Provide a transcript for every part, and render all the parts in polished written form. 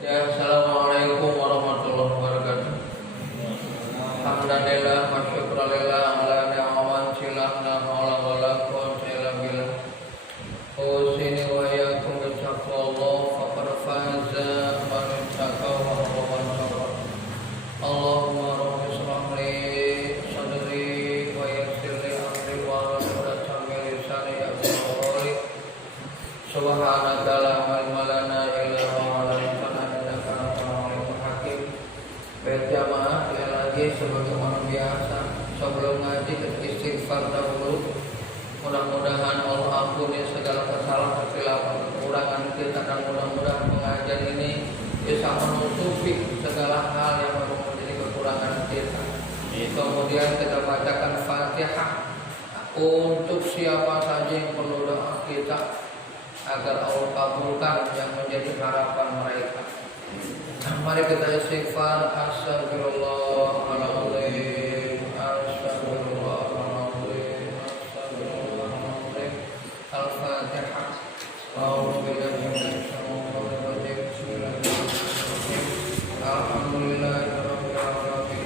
Ya, assalamualaikum warahmatullahi wabarakatuh. Alhamdulillah wa syukralillah ala ni'aman silahna ma'ala wa lakum sila billah. Usini wa yakum bitaqwallah faqad faza man ittaqa wa man sabar. Allahumma rabbi shrah li sadri wa yassir li amri wa hlul min lisani yafqahu qawli. Subhanaka la ilma lana illa ma 'allamtana innaka antal alimul hakim. Baik jamaah, sekali lagi sebagaimana biasa sebelum ngaji kita istighfar dahulu. Mudah-mudahan Allah ampuni segala kesalahan, kesilapan, kekurangan kita, dan mudah-mudahan pengajian ini bisa menutupi segala hal yang memang menjadi kekurangan kita. Kemudian kita bacakan Fatihah untuk siapa saja yang perlu doa kita agar Allah kabulkan yang menjadi harapan mereka. Mari kita istighfar. Astagfirullahaladzim, astagfirullahaladzim, astagfirullahaladzim. Al-Fatihah. A'udzubillahi minasyaitonir rajim. Bismillahirrahmanirrahim. Alhamdulillahirabbil alamin.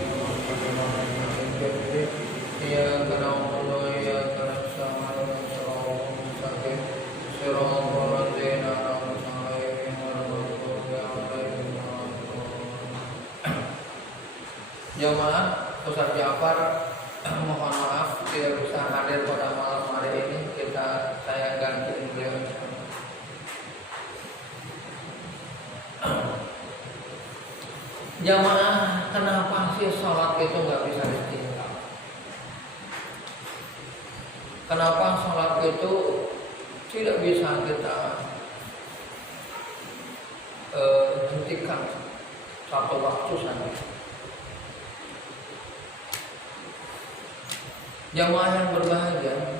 Iyyaka na'budu wa iyyaka nasta'in. Shiratal mustaqim. Shiratal ladzina an'amta 'alaihim ghairil maghdubi 'alaihim waladdallin. Jamaah, Ustaz Ja'far mohon maaf tidak bisa hadir pada malam hari ini. Saya ganti beliau. Jamaah, kenapa sih sholat itu nggak bisa ditinggal? Kenapa sholat itu tidak bisa kita hentikan satu waktu saja? Jamaah yang berbahagia,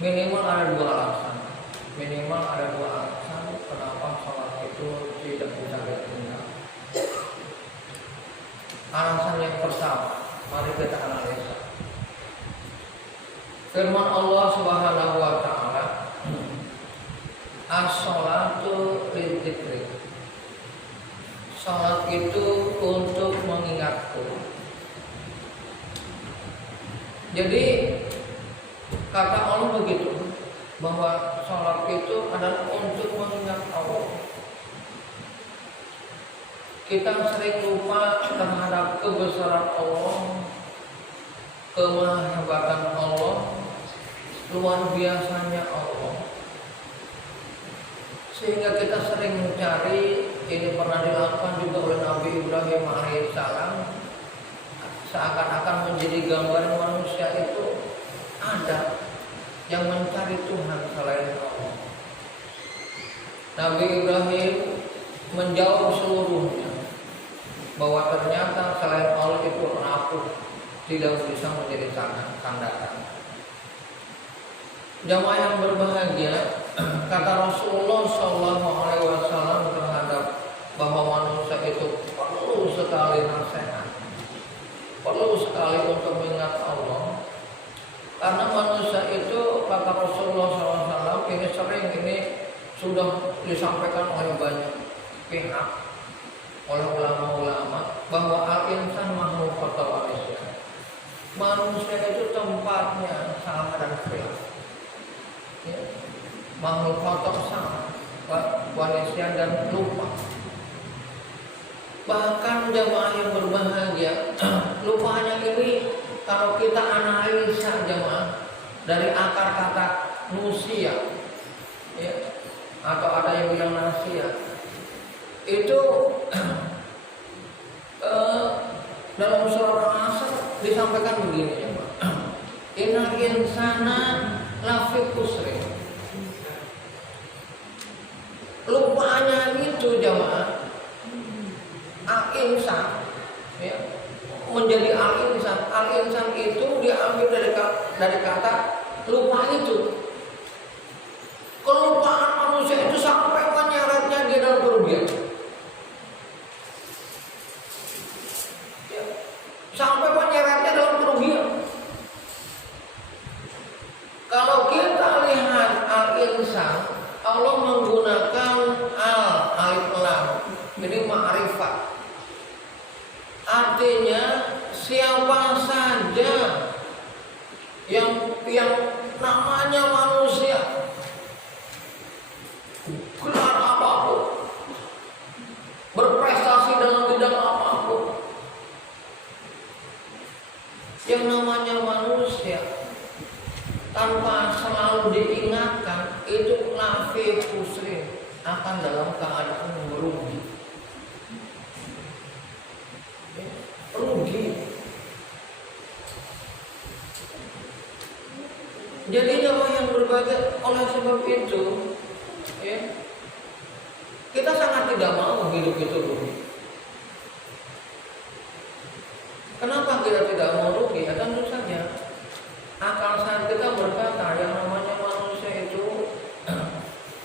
minimal ada dua alasan. Kenapa sholat itu tidak bisa ditinggal. Alasan yang pertama, mari kita analisa. Firman Allah Subhanahu wa taala, as-sholatu lidzikri. Salat itu untuk mengingatku. Jadi kata Allah begitu, bahwa salat itu adalah untuk mengingat Allah. Kita sering lupa terhadap kebesaran Allah, kemahebatan Allah, luar biasanya Allah, sehingga kita sering mencari. Ini pernah dilakukan juga oleh Nabi Ibrahim alaihissalam, seakan-akan menjadi gambaran manusia itu ada yang mencari Tuhan selain Allah. Nabi Ibrahim menjawab seluruhnya bahwa ternyata selain Allah itu rapuh, tidak bisa menjadi sandaran. Jamaah yang berbahagia, kata Rasulullah SAW terhadap bahwa manusia itu perlu sekali nasihat, perlu sekali untuk mengingat Allah. Karena manusia itu, kata Rasulullah SAW, ini sering, ini sudah disampaikan oleh banyak pihak, oleh ulama-ulama, bahwa al-insan makhluk manusia. Manusia itu tempatnya salah dan khilaf. Ya. Makhluk kotor sama, manusia dan lupa. Bahkan jamaah yang berbahagia, lupanya ini kalau kita analisa jamaah dari akar kata nusia, ya, atau ada yang bilang nasia, itu dalam surah Al-Asr disampaikan begini, jamaah. Innal insana lafi khusrin. Lupanya itu jamaah, al-insan, ya, menjadi al-insan. Al-insan itu diambil dari kata lupa itu. Kelupaan manusia itu sampai menyeretnya di dalam kerugian. Ya, sampai menyeretnya dalam kerugian. Kalau kita lihat al-insan, Allah menggunakan alif ma'rifat. Artinya siapa saja yang namanya manusia, gelar apapun, berprestasi dalam bidang apapun, yang namanya manusia tanpa selalu diingatkan itu lafi khusrin, akan dalam keadaan merugi. Jadinya orang yang berbahagia. Oleh sebab itu, ya, kita sangat tidak mau hidup itu rugi. Kenapa kita tidak mau rugi? Ya tentu saja akal sehat kita berkata yang namanya manusia itu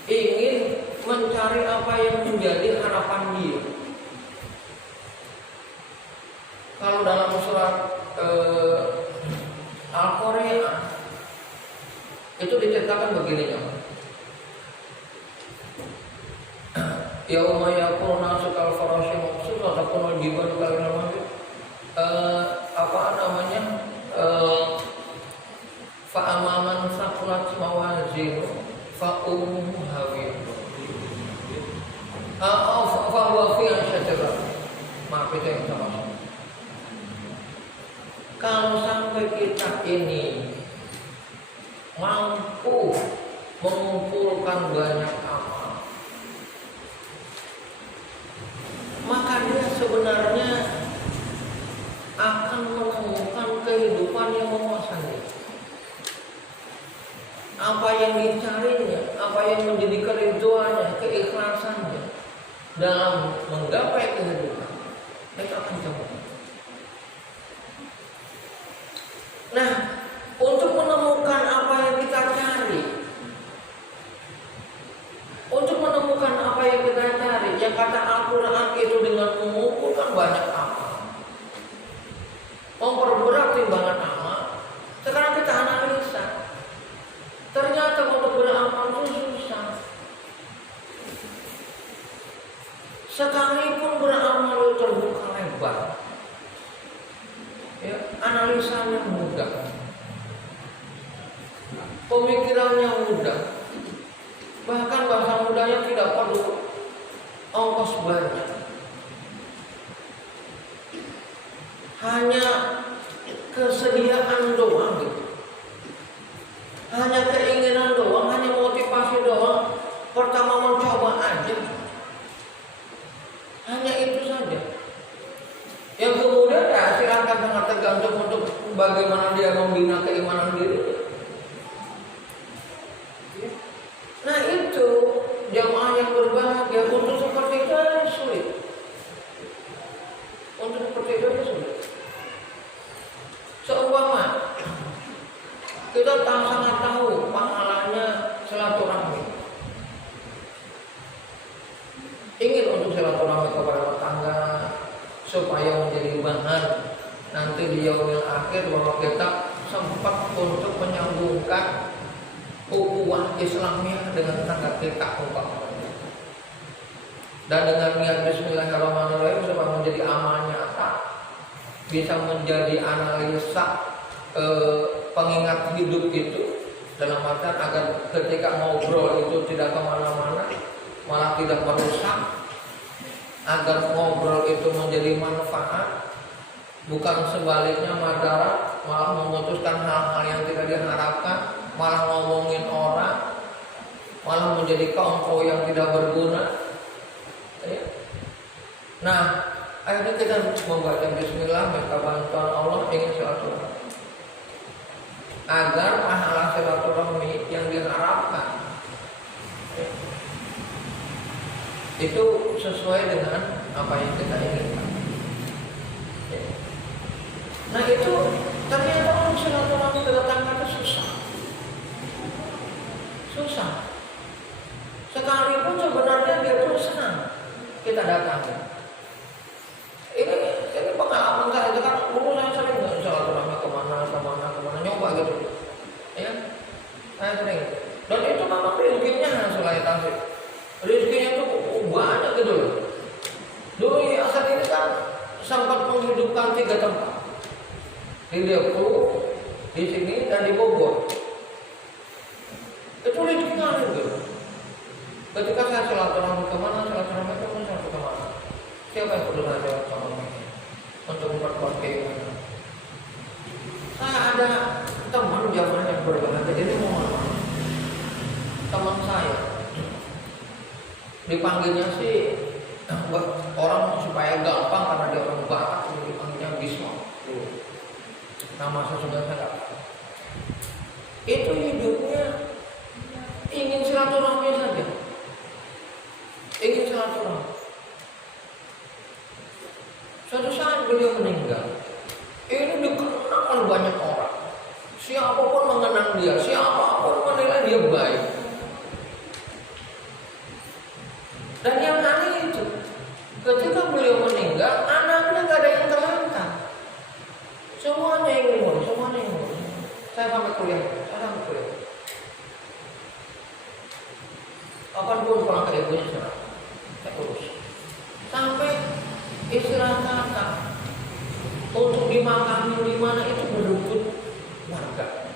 ingin mencari apa yang menjadi harapan dia. Kalau dalam surat Al-Qari'ah itu diceritakan begini ya. Yauma yakunu nasu kal farasyi mabsus wa takunu al-jibalu kal ramad. Apa namanya? Fa amaman saqulat mawazinu fa ummuhu hawiyah. Fa huwa fi syajara. Maaf itu yang sama. Kalau sampai kita ini mampu mengumpulkan banyak amal, maka dia sebenarnya akan menemukan kehidupan yang memuaskan. Apa yang dicarinya, apa yang menjadi kerinduannya, keikhlasannya dalam menggapai kehidupan, itu akan jauh. Nah, untuk menemukan apa yang kita cari, yang kata Al-Quran itu dengan mengumpulkan banyak amal, memperberat timbangan amal. Sekarang kita analisa, ternyata untuk beramal itu susah. Sekalipun beramal itu terbuka lebar, ya, analisanya mudah, pemikirannya mudah, bahkan bahasa mudahnya tidak perlu ongkos banyak, hanya kesediaan doang gitu. Hanya keinginan doang, hanya motivasi doang, pertama mencoba aja, hanya itu saja. Yang kemudian ya silakan, sangat tergantung untuk bagaimana dia membina keimanan diri. Nah itu jamaah yang berbahagia. Untuk seperti itu sulit. Untuk seperti itu sulit. Seumpama kita sangat tahu pahalanya silaturahmi, ingin untuk silaturahmi kepada tetangga supaya menjadi bahan nanti di yaumil akhir bahwa kita sempat untuk menyambungkan ukhuwah Islamiyah dengan tetangga kita, dan dengan niat Bismillahirrahmanirrahim supaya menjadi amal nyata, bisa menjadi analisa pengingat hidup itu, dalam artian agar ketika ngobrol itu tidak kemana-mana, malah tidak merusak, agar ngobrol itu menjadi manfaat, bukan sebaliknya madarat, malah memutuskan hal-hal yang tidak diharapkan, malah ngomongin orang, malah menjadi kelompok yang tidak berguna. Nah, akhirnya kita membaca Bismillah, minta bantuan Allah, ingin silaturahmi, agar pahala silaturahmi yang diharapkan itu sesuai dengan apa yang kita inginkan. Nah itu ternyata orang silaturahmi ke tetangga itu susah. Sekalipun sebenarnya dia pun senang kita datangi. Ini pengalaman saya, kan dulu saya sering silaturahmi kemana nyoba gitu, ya, saya sering. Dan itu memang rezekinya Sulaiman Tasik, rezekinya itu banyak gitu loh. Dulu sempat menghidupkan 3 tempat. Di Depok, di sini, dan di Bogor. Itu ditinggalin gitu. Ketika saya silaturahmi kemana, siapa yang perlu saya silaturahmi untuk memperkuat keimanan? Saya ada teman zaman yang berbeda, ini teman saya dipanggilnya sih orang supaya gampang karena dia orang Batak, dipanggilnya Bisma. Nama saya nggak. Itu hidupnya ingin silaturahmi saja, ingin silaturahmi. Suatu saat beliau meninggal, ini dikenal oleh banyak orang. Siapapun mengenang dia, siapapun menilai dia baik. Dan yang aneh itu, ketika beliau meninggal, anaknya gak ada yang terlantar. Semuanya ingin ngurus, semuanya ingin ngurus. Saya sampai kuliah. Kapanpun pulang ke ibunya saya urus. Sampai istilah kata untuk dimakami di mana itu berebut warga.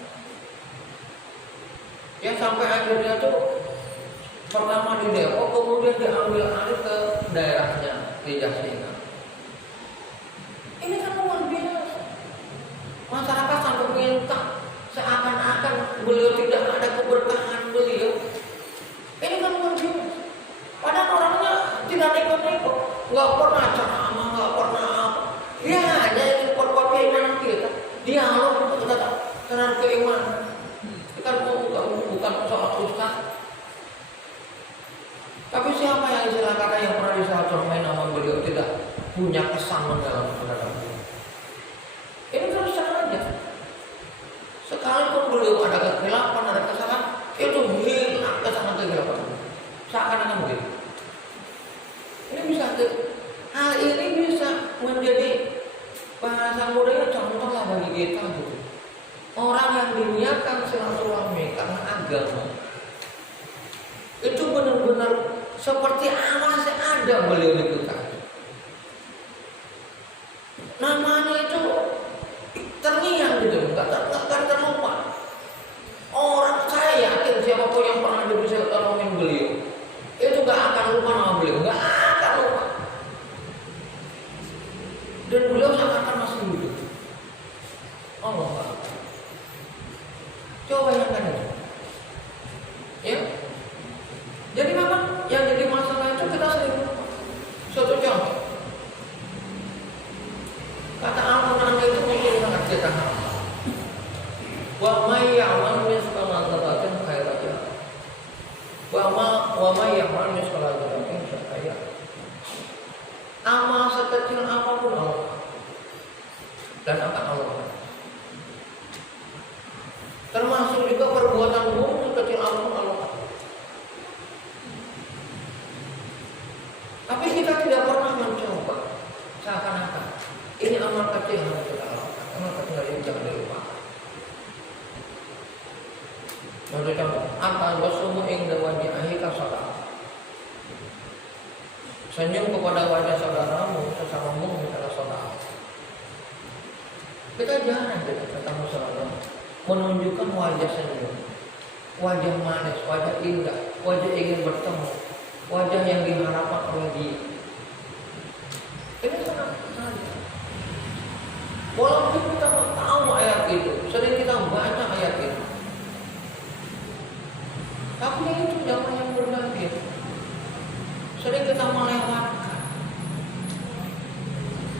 Ya sampai akhirnya tuh pertama di Depok, kemudian diambil alih ke daerahnya di Jasina. Ini kan luar biasa. Masyarakat sampai minta seakan-akan beliau tidak ada keberkahan beliau. Ini kan luar biasa. Padahal orangnya tidak ikut-ikut, nggak pernah ceramah, nggak pernah apa. Ya hanya perkuat keimanan kita. Dialog tentang keimanan. Bukan soal ustaz. Tapi siapa yang istilah kata yang pernah disaturmai nama beliau tidak punya kesan mendalam terhadap beliau? Ini terus saja. Sekalipun beliau ada kekhilapan, ada kesalahan, itu hilang kesan kekhilapan. Seakan-akan begitu. Ini bisa hal ini bisa menjadi bahasa mudanya contoh lah bagi kita gitu. Orang yang diniatkan silaturahmi karena agama itu benar-benar seperti alasnya ada beliau di kita. Namanya itu terngiang gitu, nggak terlupa. Orang saya yakin siapapun yang pernah bisa tolongin beliau itu nggak akan lupa nama beliau, nggak akan lupa. Dan beliau seakan masih hidup. Allah Akbar. Coba bayangkan itu. Ya. Jadi memang yang jadi masalah itu kita sering lupa. Suatu contoh. Kata Al-Quran itu mungkin sangat kita hafal. Wa may ya'mal mithqala dzarratin khairan yarah. Wa may ya'mal mithqala dzarratin syarran yarah. Amal sekecil apapun Allah dan akan Allah. Termasuk juga perbuatan buruk sekecil apapun Allah. Tapi kita tidak pernah mencoba seakan-akan ini amal kecil yang harus kita lakukan. Amal kecil yang jangan dilupakan. Contoh, apa wasumu inda wajhihi kasalah. Senyum kepada wajah saudaramu sesama mukmin adalah saudara. Kita jangan ketemu saudara menunjukkan wajah senyum, wajah manis, wajah indah, wajah ingin bertemu, wajah yang diharapkan oleh dia. Ini sangat saja. Walaupun kita tahu ayat itu, sering kita baca ayat itu, tapi itu zaman yang berbeda. Sering kita melewatkan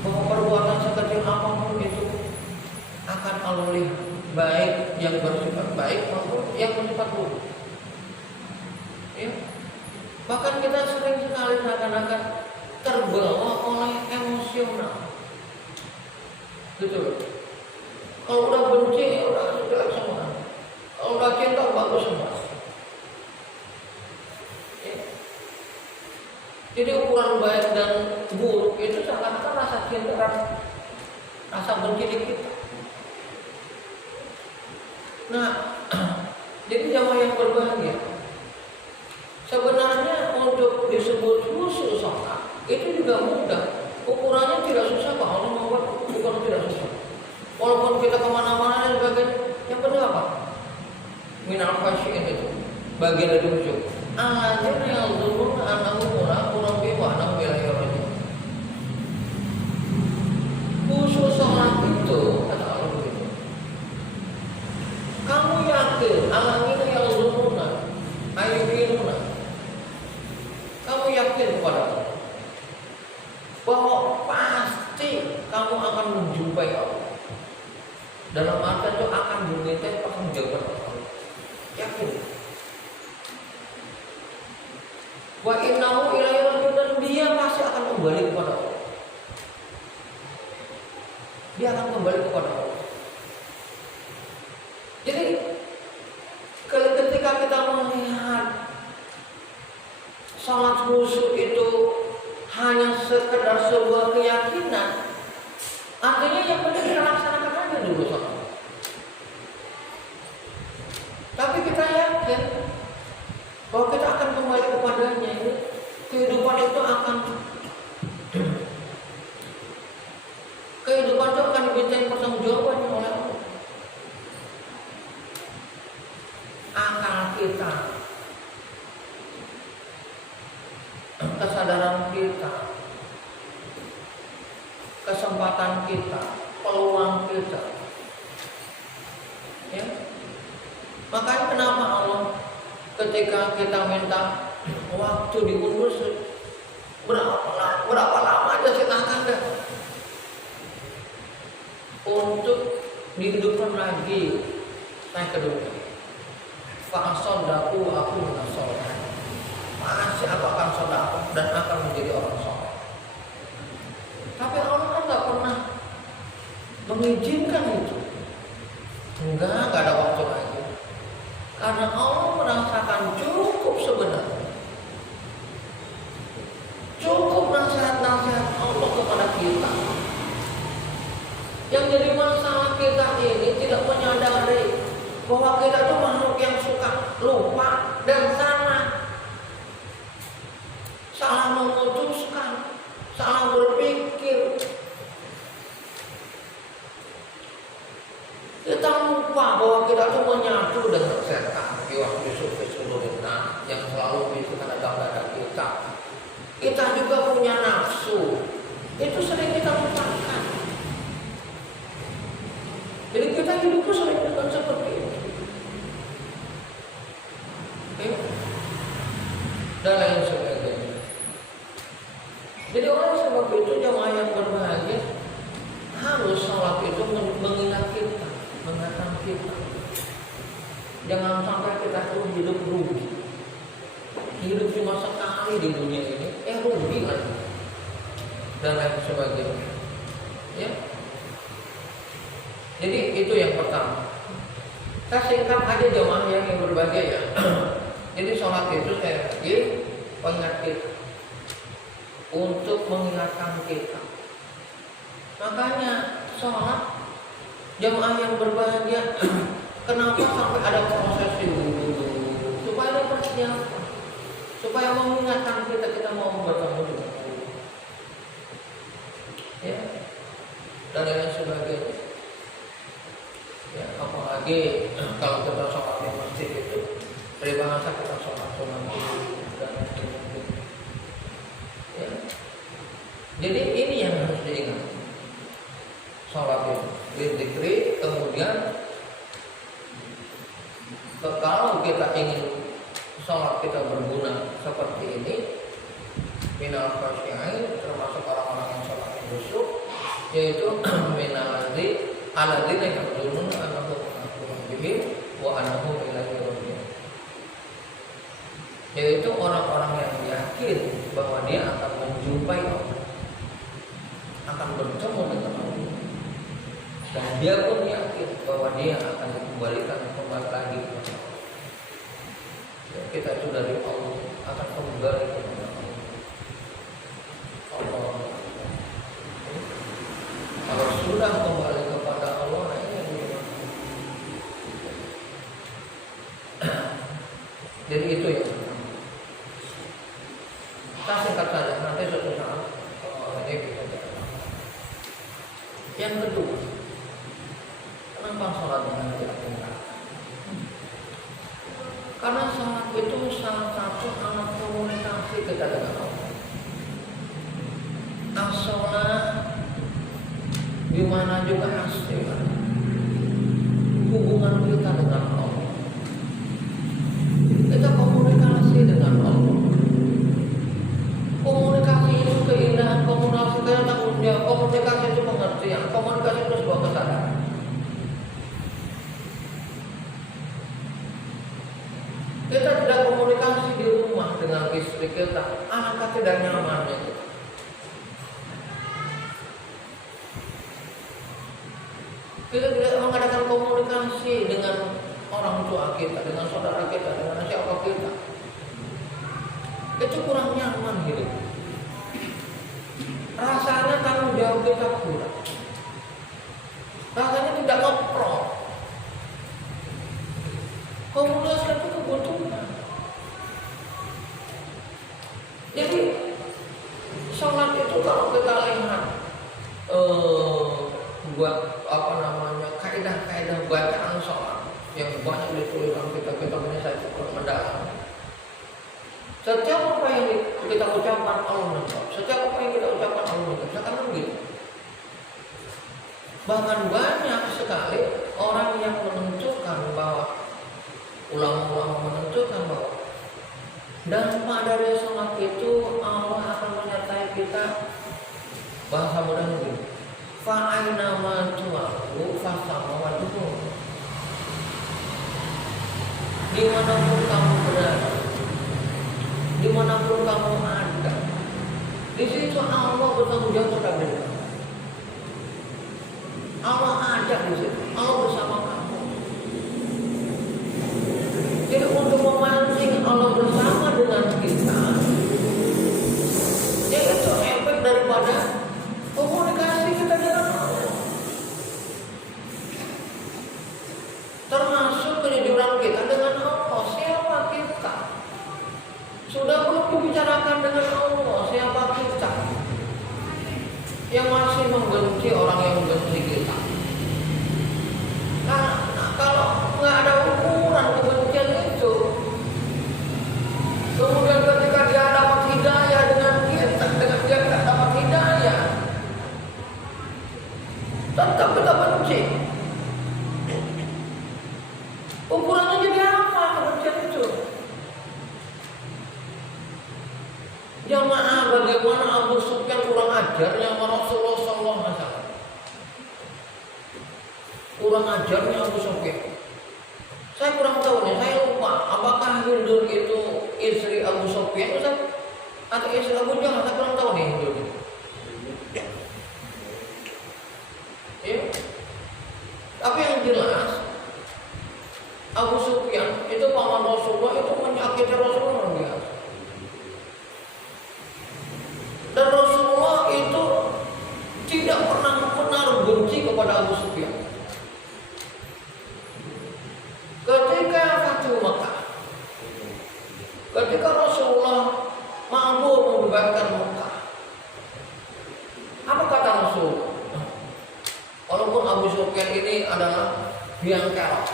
bahwa perbuatan sekecil apapun itu akan Allah lihat, baik yang bersifat baik maupun yang bersifat buruk. Ya. Bahkan kita sering sekali seakan-akan terbawa oleh emosional. Gitu. Kalau udah benci, ya udah jelek semua. Kalau udah cinta, bagus semua. Jadi ukuran baik dan buruk itu seakan-akan rasa cinta, rasa benci di kita. Nah, jadi jamaah yang berbahagia, sebenarnya untuk disebut khusus sholat itu juga mudah ukurannya tidak susah Pak, Allah membuat ukuran tidak susah. Walaupun kita kemana-mana dan sebagainya, yang penting apa? Minal khasyin itu bagian dari wujud. Alladzina yadhunnuna annahum mulaqu rabbihim wa annahum ilaihi raji'un. Khusus sholat itu kata Allah begitu. Kamu yakin alladzina yadhunnuna ayyukinuna. Kamu yakin kepada Allah bahwa pasti kamu akan menjumpai Allah. Dalam arti itu akan dimintai pertanggungjawaban Allah. Yakin. Wa innahu ilaihi raji'un, dan dia pasti akan kembali kepada Allah. Dia akan kembali kepada Allah. Jadi ketika kita melihat salat khusyuk itu hanya sekedar sebuah keyakinan, artinya yang penting kita laksanakan aja dulu salat. Tapi kita yakin bahwa kita akan kembali kepadanya. Kehidupan itu akan dimintai pertanggungjawabannya oleh Allah. Akal kita, kesadaran kita, kesempatan kita, peluang kita, ya. Makanya kenapa Allah ketika kita minta waktu diundur berapa lama aja silakan dah untuk dihidupkan lagi naik ke dunia. Fa'asodaku aku menasoleh. Masih aku akan sodaku dan akan menjadi orang soleh. Tapi Allah kan nggak pernah mengizinkan itu. Enggak ada waktu lagi. Karena Allah merasakan cukup sebenarnya. Cukup nasihat-nasihat Allah kepada kita. Yang jadi masalah kita ini tidak menyadari bahwa kita itu makhluk yang suka lupa dan salah memutuskan, salah berpikir. Kita lupa bahwa kita itu menyatu dengan setan. Waktu survei yang selalu bisikan dalam dada kita. Kita juga punya nafsu. Itu sering kita lupakan. Jadi kita hidup itu sering bukan seperti itu. Dan lain sebagainya. Jadi orang sebab itu jemaah yang berbahagia harus sholat itu mengingat kita, mengingatkan kita. Jangan sampai kita tuh hidup rugi. Hidup cuma sekali di dunia ini, rugi lagi. Dan lain sebagainya. Ya. Jadi itu yang pertama. Saya singkat aja jemaah yang berbahagia ya. Jadi sholat itu saya lagi pengingat kita, untuk mengingatkan kita. Makanya sholat jemaah yang berbahagia, kenapa sampai ada prosesi dulu? Supaya ada persiapan, supaya mengingatkan kita mau bertemu dengan Allah. Ya, dan lain sebagainya. Ya, apalagi kalau kita sholat di masjid itu, dari bahasa kita sholat sunat dan sebagainya. Ya. Jadi ini yang harus diingat. Sholat itu dzikir, kemudian kalau kita ingin sholat kita berguna seperti ini, minal khasyin, termasuk orang-orang yang sholat khusyuk, yaitu minal alladzina yadhunnuna annahum mulaqu rabbihim wa annahum ilaihi raji'un. Yaitu orang-orang yang yakin bahwa dia akan menjumpai Allah, akan bertemu dengan Allah, dan dia pun yakin bahwa dia akan dikembalikan kembali lagi kepada Allah. Kita itu dari Allah akan kembali kepada Allah. Kalau sudah kembali kepada Allah, jadi itu ya. Kita singkat saja, nanti suatu saat kalau ini kita Yang kedua, kenapa sholatnya dilakukan? Karena sholat itu salah satu alat komunikasi kita dengan Allah. As-sholat di mana juga asli hubungan kita dengan Allah. Kita komunikasi dengan Allah. Komunikasi itu keindahan, komunikasi itu tanggung jawab, komunikasi itu pengertian, komunikasi itu sebuah kesadaran. Kita tidak komunikasi di rumah dengan istri kita, anak tidak nyaman itu. Kita tidak mengadakan komunikasi dengan orang tua kita, dengan saudara kita, dengan siapa kita. Itu kurang nyaman hidup. Rasanya tanggung jawab kita kurang. Rasanya tidak ngobrol. Komunikasi itu kebutuhan. Jadi sholat itu kalau kita lihat buat kaidah-kaidah bacaan sholat yang banyak ditulis dalam kitab-kitab ini saya cukup mendalam. Setiap apa yang kita ucapkan Allah menjawab. Setiap apa yang kita ucapkan Allah menjawab. Sekarang begitu. Bahkan banyak sekali orang yang menentukan bahwa ulama-ulama menentukan bahwa dampak dari sholat itu Allah akan menyertai kita. Bahasa mudahnya begini. Fa'aina ma tu'u fasama wajhuhu. Dimanapun kamu berada, dimanapun kamu ada, di situ Allah bertanggung jawab terhadap diri kamu. Allah ada di situ, Allah bersama kamu. Jadi untuk memancing Allah bersama dengan kita, yaitu efek daripada komunikasi kita dengan Allah. Termasuk kejujuran kita dengan Allah. Siapa kita? Sudah belum dibicarakan dengan Allah. Siapa kita? Yang masih membenci orang yang membenci kita. Nah, kalau nggak ada ukuran kebencian itu, kemudian ketika dia dapat hidayah dengan kita, dengan dia tidak dapat hidayah, tetap kita benci. Ukurannya jadi apa kebencian itu? Jamaah, bagaimana Abu Sufyan kurang ajarnya sama Rasulullah SAW. Kurang ajarnya Abu Sufyan. Saya kurang tahu nih, saya lupa. Apakah Hindu itu istri Abu Sufyan atau istri Abu Jahal? Saya kurang tahu nih Hindu. Ya. Tapi yang jelas Abu Sufyan itu paman Rasulullah, itu menyakiti Rasulullah biasa. Dan Rasulullah itu tidak pernah menaruh benci kepada Abu Sufyan. Ketika Fathu Makkah, ketika Rasulullah mampu membebaskan Makkah, apa kata Rasul? Walaupun Abu Sufyan ini adalah biang kerok,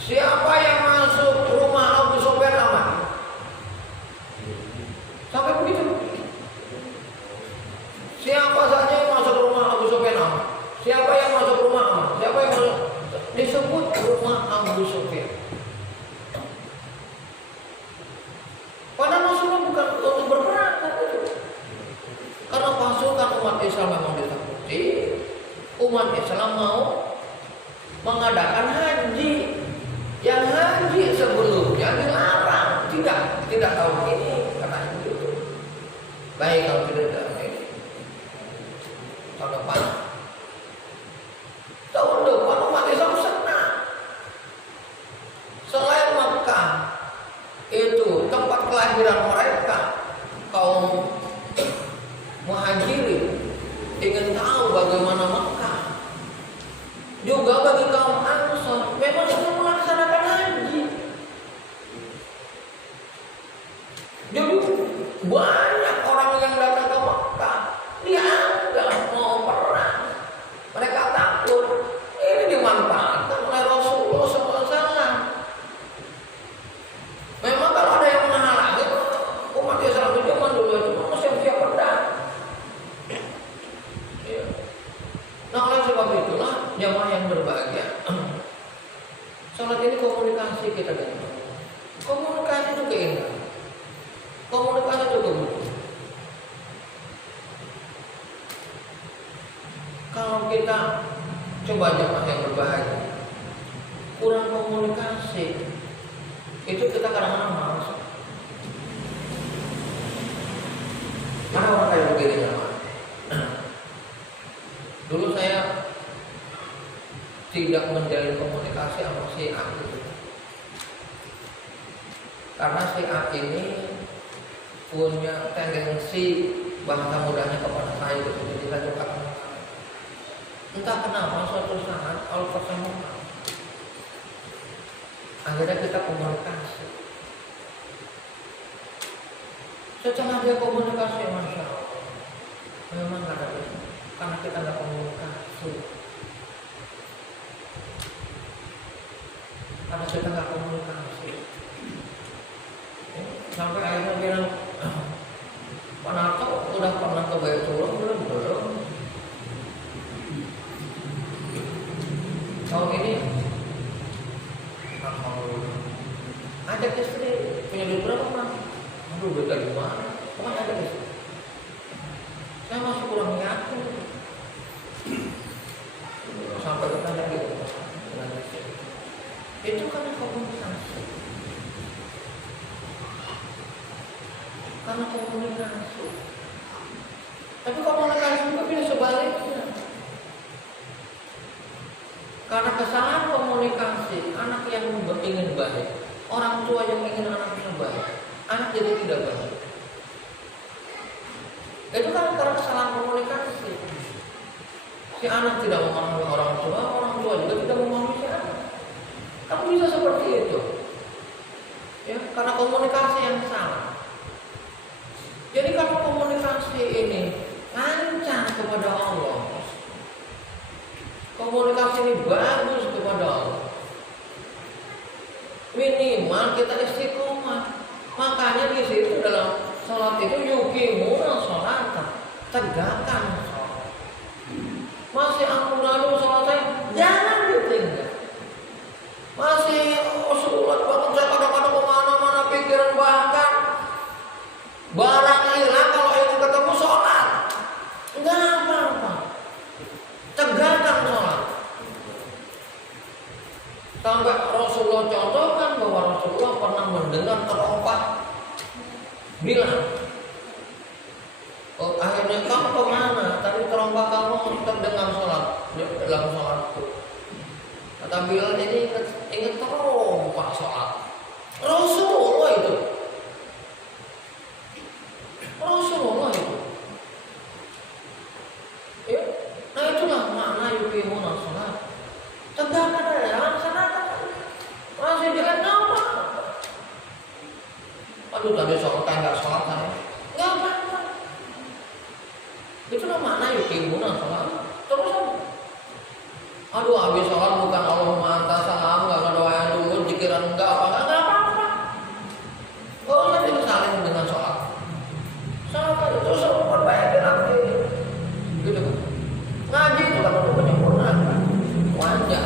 siapa yang masuk rumah Abu Sufyan aman? Sampai begitu. Siapa saja yang masuk rumah Abu Sufyan aman? Siapa yang masuk rumah aman? Siapa yang masuk? Disebut rumah Abu Sufyan. Padahal Rasulullah bukan untuk berperang itu. Karena pasukan umat Islam memang ditakuti. Umat Islam mau mengadakan haji. Yang haji sebelumnya dilarang. Tidak tahun ini katanya begitu. Baik kalau tidak tahun ini, tahun depan. Tahun depan umat Islam senang. Selain Makkah itu tempat kelahiran mereka, kaum muhajirin ingin tahu bagaimana Makkah. Juga bagi kaum Ansor memang itu melaksanakan haji. Jadi banyak orang yang datang ke Makkah dianggap mau kita coba jemaah yang berbahagia, kurang komunikasi, itu kita kadang-kadang malas. Mana orang kayak begini jemaah? Dulu saya tidak menjalin komunikasi sama si A itu. Karena si A ini punya tendensi bahasa mudahnya kepada saya gitu. Jadi saya suka. Entah kenapa suatu saat kalau pertemuan akhirnya kita komunikasi. Setelah dia komunikasi, masya Allah, memang nggak ada bisa. Karena kita nggak komunikasi. Karena kita nggak komunikasi. Sampai akhirnya bilang, Pak Narto udah pernah ke Baitullah belum? Belum. Tahun ini, alhamdulillah. Ajak istri, punya duit berapa Mas? Aduh, duit dari mana? Pokoknya ada istri. Saya masih kurang yakin. Sampai bertanya gitu. Itu karena komunikasi. Karena komunikasi. Tapi komunikasi juga bisa sebaliknya. Karena kesalahan komunikasi, anak yang ingin baik, orang tua yang ingin anaknya baik, anak jadi tidak baik. Itu kan karena kesalahan komunikasi. Si anak tidak memahami orang tua juga tidak memahami si anak. Kamu bisa seperti itu, ya, karena komunikasi yang salah. Jadi kalau komunikasi ini lancar kepada Allah, komunikasi ini bagus kepada Allah, minimal kita istiqomah. Makanya di situ dalam sholat itu yuqimuna sholata, tegakkan sholat. Masih amburadul sholat saya, jangan ditinggal. Masih sholat bahkan saya kadang-kadang kemana-mana pikiran, bahkan barang hilang kalau ingin ketemu sholat, enggak apa-apa, tegakkan sholat. Sampai Rasulullah contohkan bahwa Rasulullah pernah mendengar terompah bilang, oh, akhirnya kamu kemana? Tadi terompah kamu terdengar sholat dalam sholatku. Kata Bilal, ini ingat terompah sholat Rasulullah itu. Rasulullah itu. Ya, nah itulah makna yuqimuna sholat. Tegakkan ada, laksanakan. Masih dengan nama. Aduh, tadi sholat nggak sholat saya. Nggak apa-apa. Itulah makna yuqimuna sholat. Terus aja. Aduh, habis sholat bukan Allahumma anta salam, nggak ngedoain dulu, pikiran nggak apa-apa. Oh, jadi saling dengan sholat. Sholat itu semua perbaiki lagi. Gitu kan? Ngaji itu kan untuk menyempurnakan wajah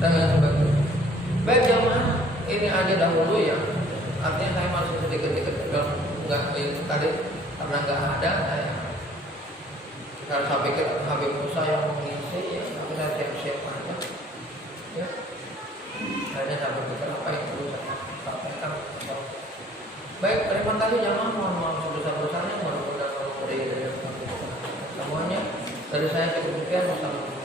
dan lain sebagainya. Baik jamaah, ini aja dahulu ya. Artinya saya masih sedikit-sedikit nggak tadi karena nggak ada saya. Karena saya pikir Habib Musa yang mengisi ya, tapi saya siap-siap aja. Ya, hanya saya berpikir apa yang perlu saya sampaikan. Baik, terima kasih jamaah. Mohon maaf sebesar-besarnya. Mudah-mudahan Allah beri semuanya. Dari saya cukup sekian. Wassalamualaikum.